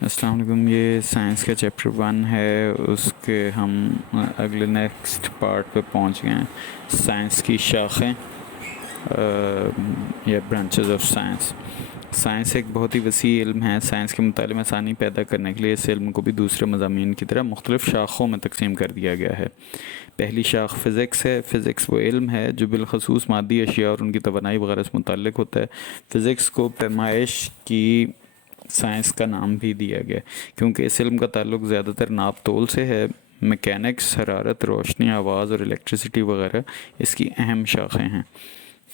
السلام علیکم. یہ سائنس کا چیپٹر 1 ہے. اس کے ہم اگلے نیکسٹ پارٹ پہ پہنچ گئے ہیں. سائنس کی شاخیں یا برانچز آف سائنس. سائنس ایک بہت ہی وسیع علم ہے. سائنس کے مطالعے میں آسانی پیدا کرنے کے لیے اس علم کو بھی دوسرے مضامین کی طرح مختلف شاخوں میں تقسیم کر دیا گیا ہے. پہلی شاخ فزکس ہے. فزکس وہ علم ہے جو بالخصوص مادی اشیاء اور ان کی توانائی وغیرہ سے متعلق ہوتا ہے. فزکس کو پیمائش کی سائنس کا نام بھی دیا گیا کیونکہ اس علم کا تعلق زیادہ تر ناپ تول سے ہے. میکینکس، حرارت، روشنی، آواز اور الیکٹریسٹی وغیرہ اس کی اہم شاخیں ہیں.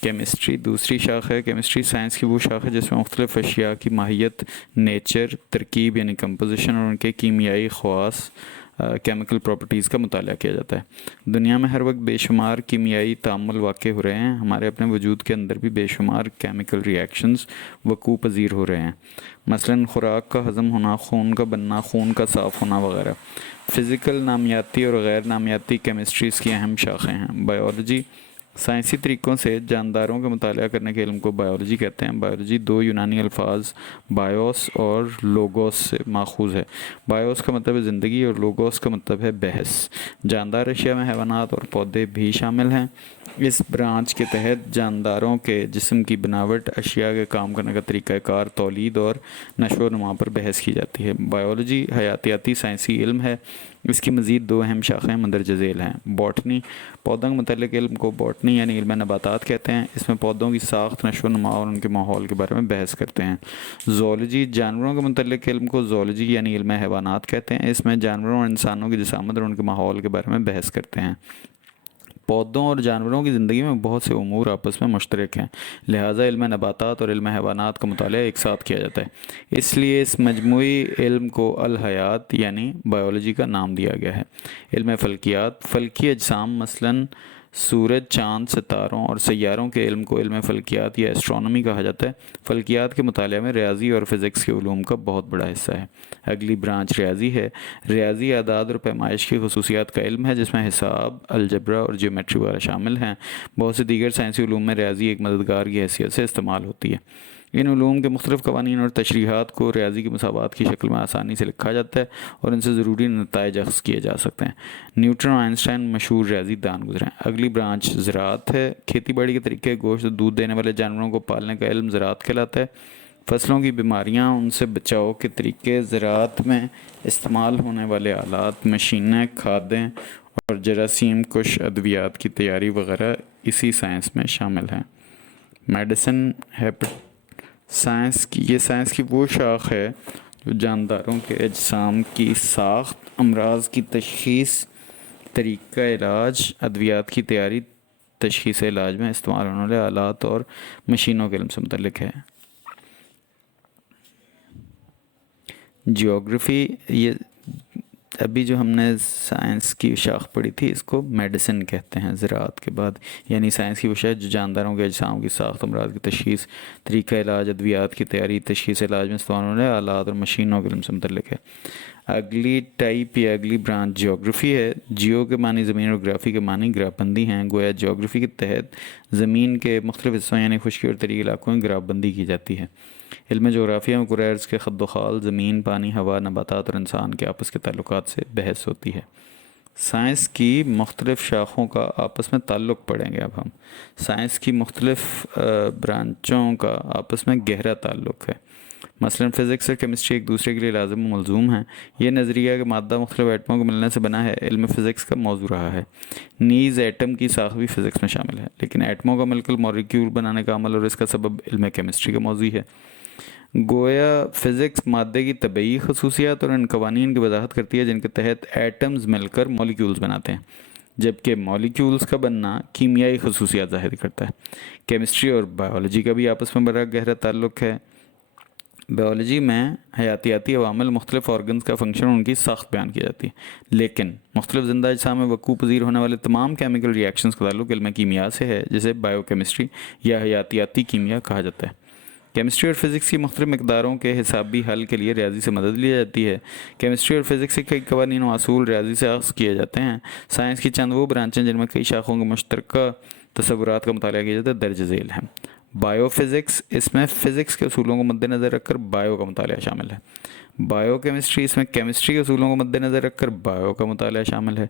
کیمسٹری دوسری شاخ ہے. کیمسٹری سائنس کی وہ شاخ ہے جس میں مختلف اشیاء کی ماہیت، نیچر، ترکیب یعنی کمپوزیشن اور ان کے کیمیائی خواص کیمیکل پراپرٹیز کا مطالعہ کیا جاتا ہے. دنیا میں ہر وقت بے شمار کیمیائی تعامل واقع ہو رہے ہیں. ہمارے اپنے وجود کے اندر بھی بے شمار کیمیکل ریاکشنز وقوع پذیر ہو رہے ہیں، مثلاً خوراک کا ہضم ہونا، خون کا بننا، خون کا صاف ہونا وغیرہ. فزیکل نامیاتی اور غیر نامیاتی کیمسٹریز کی اہم شاخیں ہیں. بائیولوجی سائنسی طریقوں سے جانداروں کا مطالعہ کرنے کے علم کو بائیولوجی کہتے ہیں. بائیولوجی دو یونانی الفاظ بائیوس اور لوگوس سے ماخوذ ہے. بائیوس کا مطلب ہے زندگی اور لوگوس کا مطلب ہے بحث. جاندار اشیاء میں حیوانات اور پودے بھی شامل ہیں. اس برانچ کے تحت جانداروں کے جسم کی بناوٹ، اشیاء کے کام کرنے کا طریقہ کار، تولید اور نشو و نما پر بحث کی جاتی ہے. بائیولوجی حیاتیاتی سائنسی علم ہے. اس کی مزید دو اہم شاخیں مندرجہ ذیل ہیں. باٹنی پودوں کے متعلق علم کو باٹنی یعنی علم نباتات کہتے ہیں. اس میں پودوں کی ساخت، نشو و نما اور ان کے ماحول کے بارے میں بحث کرتے ہیں. زولوجی جانوروں کے متعلق علم کو زولوجی یعنی علم حیوانات کہتے ہیں. اس میں جانوروں اور انسانوں کی جسامت اور ان کے ماحول کے بارے میں بحث کرتے ہیں. پودوں اور جانوروں کی زندگی میں بہت سے امور آپس میں مشترک ہیں، لہٰذا علم نباتات اور علم حیوانات کا مطالعہ ایک ساتھ کیا جاتا ہے. اس لیے اس مجموعی علم کو الحیات یعنی بائیولوجی کا نام دیا گیا ہے. علم فلکیات فلکی اجسام مثلاً سورج، چاند، ستاروں اور سیاروں کے علم کو علم فلکیات یا ایسٹرونومی کہا جاتا ہے. فلکیات کے مطالعہ میں ریاضی اور فزکس کے علوم کا بہت بڑا حصہ ہے. اگلی برانچ ریاضی ہے. ریاضی اعداد اور پیمائش کی خصوصیات کا علم ہے جس میں حساب، الجبرا اور جیومیٹری وغیرہ شامل ہیں. بہت سے دیگر سائنسی علوم میں ریاضی ایک مددگار کی حیثیت سے استعمال ہوتی ہے. ان علوم کے مختلف قوانین اور تشریحات کو ریاضی کی مساوات کی شکل میں آسانی سے لکھا جاتا ہے اور ان سے ضروری نتائج اخذ کیے جا سکتے ہیں. نیوٹن اور آئنسٹائن مشہور ریاضی دان گزرے ہیں. اگلی برانچ زراعت ہے. کھیتی باڑی کے طریقے، گوشت، دودھ دینے والے جانوروں کو پالنے کا علم زراعت کہلاتا ہے. فصلوں کی بیماریاں، ان سے بچاؤ کے طریقے، زراعت میں استعمال ہونے والے آلات، مشینیں، کھادیں اور جراثیم کش ادویات کی تیاری وغیرہ اسی سائنس میں شامل ہیں. میڈیسن سائنس کی وہ شاخ ہے جو جانداروں کے اجسام کی ساخت، امراض کی تشخیص، طریقہ علاج، ادویات کی تیاری، تشخیص علاج میں استعمال ہونے والے آلات اور مشینوں کے علم سے متعلق ہے. جیوگرافی یہ ابھی جو ہم نے سائنس کی شاخ پڑھی تھی اس کو میڈیسن کہتے ہیں زراعت کے بعد. یعنی سائنس کی وہ شاخ جو جانداروں کے اجسام کی ساخت، امراض کی تشخیص، طریقہ علاج، ادویات کی تیاری، تشخیص علاج میں استعمال ہونے والے آلات اور مشینوں کے علم سے متعلق ہے. اگلی ٹائپ یا اگلی برانچ جیوگرافی ہے. جیو کے معنی زمین اور گرافی کے معنی گراف بندی ہیں. گویا جیوگرافی کے تحت زمین کے مختلف حصوں یعنی خشکی اور تری علاقوں میں گراف بندی کی جاتی ہے. علم جغرافیہ میں کرۂ ارض کے خد و خال، زمین، پانی، ہوا، نباتات اور انسان کے آپس کے تعلقات سے بحث ہوتی ہے. سائنس کی مختلف شاخوں کا آپس میں تعلق پڑھیں گے. اب ہم سائنس کی مختلف برانچوں کا آپس میں گہرا تعلق ہے. مثلاً فزکس اور کیمسٹری ایک دوسرے کے لیے لازم و ملزوم ہیں. یہ نظریہ کہ مادہ مختلف ایٹموں کے ملنے سے بنا ہے علم فزکس کا موضوع رہا ہے. نیز ایٹم کی ساخت بھی فزکس میں شامل ہے، لیکن ایٹموں کا مل کر مولیکیول بنانے کا عمل اور اس کا سبب علم کیمسٹری کا موضوع ہے. گویا فزکس مادے کی طبعی خصوصیات اور ان قوانین کی وضاحت کرتی ہے جن کے تحت ایٹمز مل کر مولیکیولز بناتے ہیں، جبکہ مولیکیولز کا بننا کیمیائی خصوصیات ظاہر کرتا ہے. کیمسٹری اور بائیولوجی کا بھی آپس میں بڑا گہرا تعلق ہے. بائیولوجی میں حیاتیاتی عوامل، مختلف آرگنز کا فنکشن اور ان کی ساخت بیان کی جاتی ہے، لیکن مختلف زندہ اجسام میں وقوع پذیر ہونے والے تمام کیمیکل ریاکشنز کا تعلق علم کیمیا سے ہے جسے بائیو کیمسٹری یا حیاتیاتی کیمیا کہا جاتا ہے. کیمسٹری اور فزکس کی مختلف مقداروں کے حسابی حل کے لیے ریاضی سے مدد لی جاتی ہے. کیمسٹری اور فزکس کے کئی قوانین و اصول ریاضی سے اخذ کیے جاتے ہیں. سائنس کی چند وہ برانچیں جن میں کئی شاخوں کے مشترکہ تصورات کا مطالعہ کیا جاتا ہے درج ذیل ہیں. بایو فزکس، اس میں فزکس کے اصولوں کو مد نظر رکھ کر بایو کا مطالعہ شامل ہے. بایو کیمسٹری، اس میں کیمسٹری کے اصولوں کو مد نظر رکھ کر بایو کا مطالعہ شامل ہے.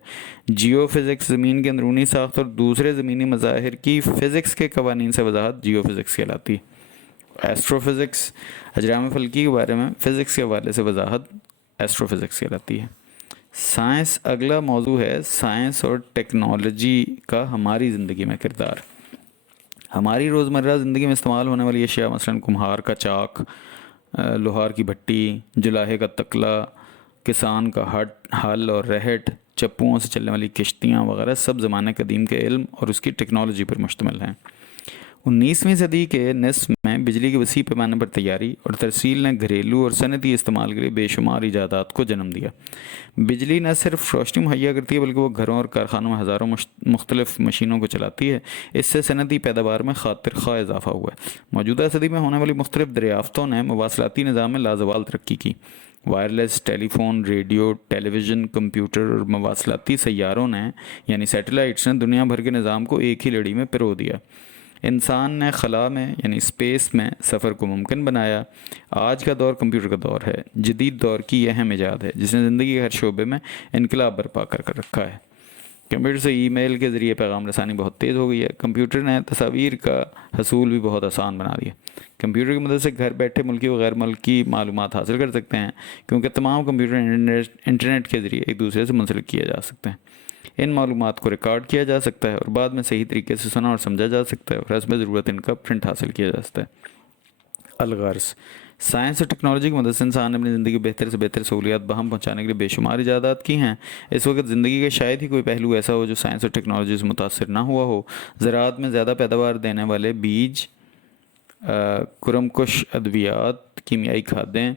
جیو فزکس، زمین کی اندرونی ساخت اور دوسرے زمینی مظاہر کی فزکس کے قوانین سے وضاحت جیو فزکس کہلاتی ہے. ایسٹرو فزکس، اجرام فلکی کے بارے میں فزکس کے حوالے سے وضاحت ایسٹرو فزکس کہلاتی ہے. سائنس، اگلا موضوع ہے سائنس اور ٹیکنالوجی کا ہماری زندگی میں کردار. ہماری روزمرہ زندگی میں استعمال ہونے والی اشیاء، مثلاً کمہار کا چاک، لوہار کی بھٹی، جلاہے کا تکلا، کسان کا ہل اور رہٹ، چپوؤں سے چلنے والی کشتیاں وغیرہ سب زمانہ قدیم کے علم اور اس کی ٹیکنالوجی پر مشتمل ہیں. 19ویں صدی کے نصف میں بجلی کی وسیع پیمانے پر تیاری اور ترسیل نے گھریلو اور صنعتی استعمال کے لیے بے شمار ایجادات کو جنم دیا. بجلی نہ صرف روشنی مہیا کرتی ہے بلکہ وہ گھروں اور کارخانوں میں ہزاروں مختلف مشینوں کو چلاتی ہے. اس سے صنعتی پیداوار میں خاطر خواہ اضافہ ہوا ہے. موجودہ صدی میں ہونے والی مختلف دریافتوں نے مواصلاتی نظام میں لازوال ترقی کی. وائرلیس ٹیلی فون، ریڈیو، ٹیلی ویژن، کمپیوٹر اور مواصلاتی سیاروں نے یعنی سیٹلائٹس نے دنیا بھر کے نظام کو ایک ہی لڑی میں پرو دیا. انسان نے خلا میں یعنی اسپیس میں سفر کو ممکن بنایا. آج کا دور کمپیوٹر کا دور ہے. جدید دور کی یہ اہم ایجاد ہے جس نے زندگی کے ہر شعبے میں انقلاب برپا کر رکھا ہے. کمپیوٹر سے ای میل کے ذریعے پیغام رسانی بہت تیز ہو گئی ہے. کمپیوٹر نے تصاویر کا حصول بھی بہت آسان بنا دیا. کمپیوٹر کی مدد سے گھر بیٹھے ملکی و غیر ملکی معلومات حاصل کر سکتے ہیں کیونکہ تمام کمپیوٹر انٹرنیٹ کے ذریعے ایک دوسرے سے منسلک کیے جا سکتے ہیں. ان معلومات کو ریکارڈ کیا جا سکتا ہے اور بعد میں صحیح طریقے سے سنا اور سمجھا جا سکتا ہے اور حسب ضرورت ان کا پرنٹ حاصل کیا جا سکتا ہے. الغرض، سائنس اور ٹیکنالوجی کی مدد سے انسان نے اپنی زندگی کو بہتر سے بہتر سہولیات بہم پہنچانے کے لیے بے شمار ایجادات کی ہیں. اس وقت زندگی کا شاید ہی کوئی پہلو ایسا ہو جو سائنس اور ٹیکنالوجی سے متاثر نہ ہوا ہو. زراعت میں زیادہ پیداوار دینے والے بیج، کرمکش ادویات، کیمیائی کھادیں،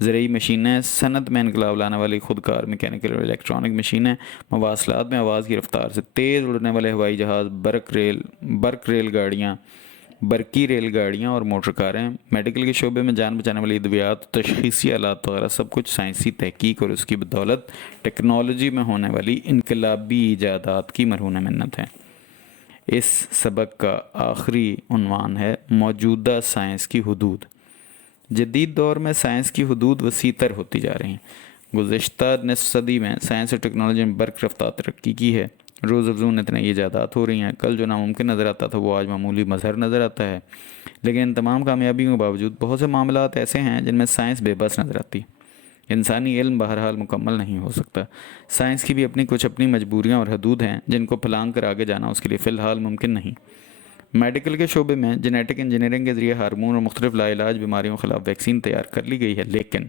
زرعی مشینیں، صنعت میں انقلاب لانے والی خودکار میکینیکل اور الیکٹرانک مشینیں، مواصلات میں آواز کی رفتار سے تیز اڑنے والے ہوائی جہاز، برقی ریل گاڑیاں اور موٹر کاریں، میڈیکل کے شعبے میں جان بچانے والی ادویات، تشخیصی آلات وغیرہ سب کچھ سائنسی تحقیق اور اس کی بدولت ٹیکنالوجی میں ہونے والی انقلابی ایجادات کی مرہون منت ہیں. اس سبق کا آخری عنوان ہے موجودہ سائنس کی حدود. جدید دور میں سائنس کی حدود وسیع تر ہوتی جا رہی ہیں. گزشتہ نصف صدی میں سائنس اور ٹیکنالوجی میں برق رفتار ترقی کی ہے. روز افزون اتنے ایجادات ہو رہی ہیں. کل جو ناممکن نظر آتا تھا وہ آج معمولی مظہر نظر آتا ہے. لیکن ان تمام کامیابیوں کے باوجود بہت سے معاملات ایسے ہیں جن میں سائنس بے بس نظر آتی. انسانی علم بہرحال مکمل نہیں ہو سکتا. سائنس کی بھی کچھ اپنی مجبوریاں اور حدود ہیں جن کو پھلانگ کر آگے جانا اس کے لیے فی الحال ممکن نہیں. میڈیکل کے شعبے میں جینیٹک انجینئرنگ کے ذریعے ہارمون اور مختلف لا علاج بیماریوں کے خلاف ویکسین تیار کر لی گئی ہے، لیکن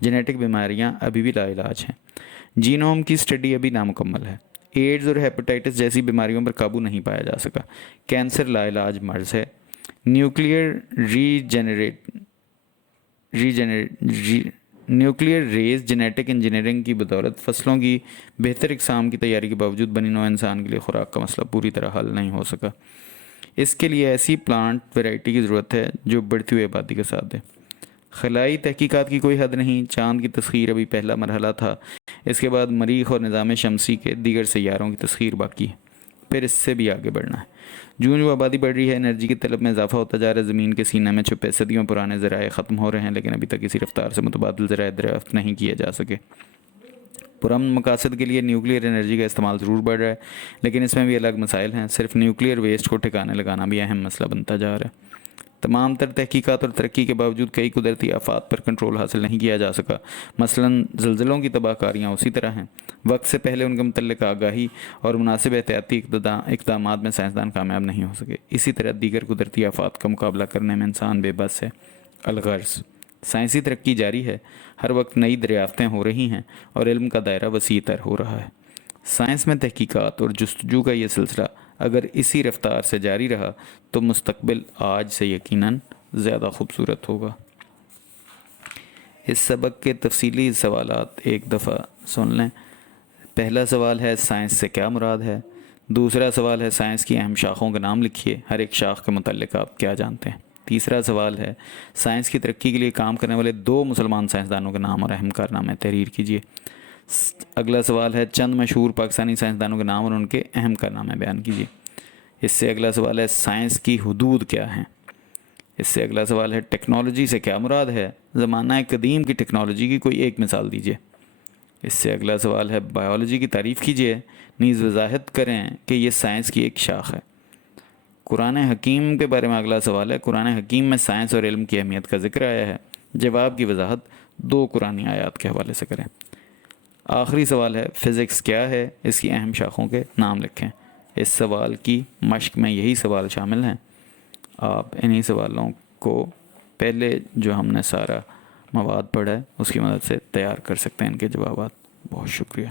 جینیٹک بیماریاں ابھی بھی لا علاج ہیں. جینوم کی سٹڈی ابھی نامکمل ہے. ایڈز اور ہیپاٹائٹس جیسی بیماریوں پر قابو نہیں پایا جا سکا. کینسر لا علاج مرض ہے. نیوکلیئر ریز جینیٹک انجینئرنگ کی بدولت فصلوں کی بہتر اقسام کی تیاری کے باوجود بنی نوع انسان کے لیے خوراک کا مسئلہ پوری طرح حل نہیں ہو سکا. اس کے لیے ایسی پلانٹ ویرائٹی کی ضرورت ہے جو بڑھتی ہوئی آبادی کا ساتھ دے. خلائی تحقیقات کی کوئی حد نہیں. چاند کی تسخیر ابھی پہلا مرحلہ تھا. اس کے بعد مریخ اور نظام شمسی کے دیگر سیاروں کی تسخیر باقی ہے. پھر اس سے بھی آگے بڑھنا ہے. جو آبادی بڑھ رہی ہے، انرجی کی طلب میں اضافہ ہوتا جا رہا ہے. زمین کے سینے میں چھپے صدیوں پرانے ذرائع ختم ہو رہے ہیں، لیکن ابھی تک اسی رفتار سے متبادل ذرائع دریافت نہیں کیے جا سکے. پرامن مقاصد کے لیے نیوکلیئر انرجی کا استعمال ضرور بڑھ رہا ہے، لیکن اس میں بھی الگ مسائل ہیں. صرف نیوکلیئر ویسٹ کو ٹھکانے لگانا بھی اہم مسئلہ بنتا جا رہا ہے. تمام تر تحقیقات اور ترقی کے باوجود کئی قدرتی آفات پر کنٹرول حاصل نہیں کیا جا سکا. مثلاً زلزلوں کی تباہ کاریاں اسی طرح ہیں. وقت سے پہلے ان کے متعلق آگاہی اور مناسب احتیاطی اقدامات میں سائنسدان کامیاب نہیں ہو سکے. اسی طرح دیگر قدرتی آفات کا مقابلہ کرنے میں انسان بے بس ہے. الغرض، سائنسی ترقی جاری ہے. ہر وقت نئی دریافتیں ہو رہی ہیں اور علم کا دائرہ وسیع تر ہو رہا ہے. سائنس میں تحقیقات اور جستجو کا یہ سلسلہ اگر اسی رفتار سے جاری رہا تو مستقبل آج سے یقیناً زیادہ خوبصورت ہوگا. اس سبق کے تفصیلی سوالات ایک دفعہ سن لیں. پہلا سوال ہے سائنس سے کیا مراد ہے. دوسرا سوال ہے سائنس کی اہم شاخوں کا نام لکھیے. ہر ایک شاخ کے متعلق آپ کیا جانتے ہیں. تیسرا سوال ہے سائنس کی ترقی کے لیے کام کرنے والے 2 مسلمان سائنسدانوں کے نام اور اہم کارنامے تحریر کیجیے. اگلا سوال ہے چند مشہور پاکستانی سائنسدانوں کے نام اور ان کے اہم کارنامے بیان کیجیے. اس سے اگلا سوال ہے سائنس کی حدود کیا ہیں. اس سے اگلا سوال ہے ٹیکنالوجی سے کیا مراد ہے؟ زمانہ قدیم کی ٹیکنالوجی کی کوئی ایک مثال دیجیے۔ اس سے اگلا سوال ہے بائیولوجی کی تعریف کیجیے، نیز وضاحت کریں کہ یہ سائنس کی ایک شاخ ہے۔ قرآن حکیم کے بارے میں اگلا سوال ہے، قرآن حکیم میں سائنس اور علم کی اہمیت کا ذکر آیا ہے، جواب کی وضاحت 2 قرآنی آیات کے حوالے سے کریں۔ آخری سوال ہے فزکس کیا ہے، اس کی اہم شاخوں کے نام لکھیں۔ اس سوال کی مشق میں یہی سوال شامل ہیں، آپ انہی سوالوں کو پہلے جو ہم نے سارا مواد پڑھا ہے اس کی مدد سے تیار کر سکتے ہیں ان کے جوابات۔ بہت شکریہ۔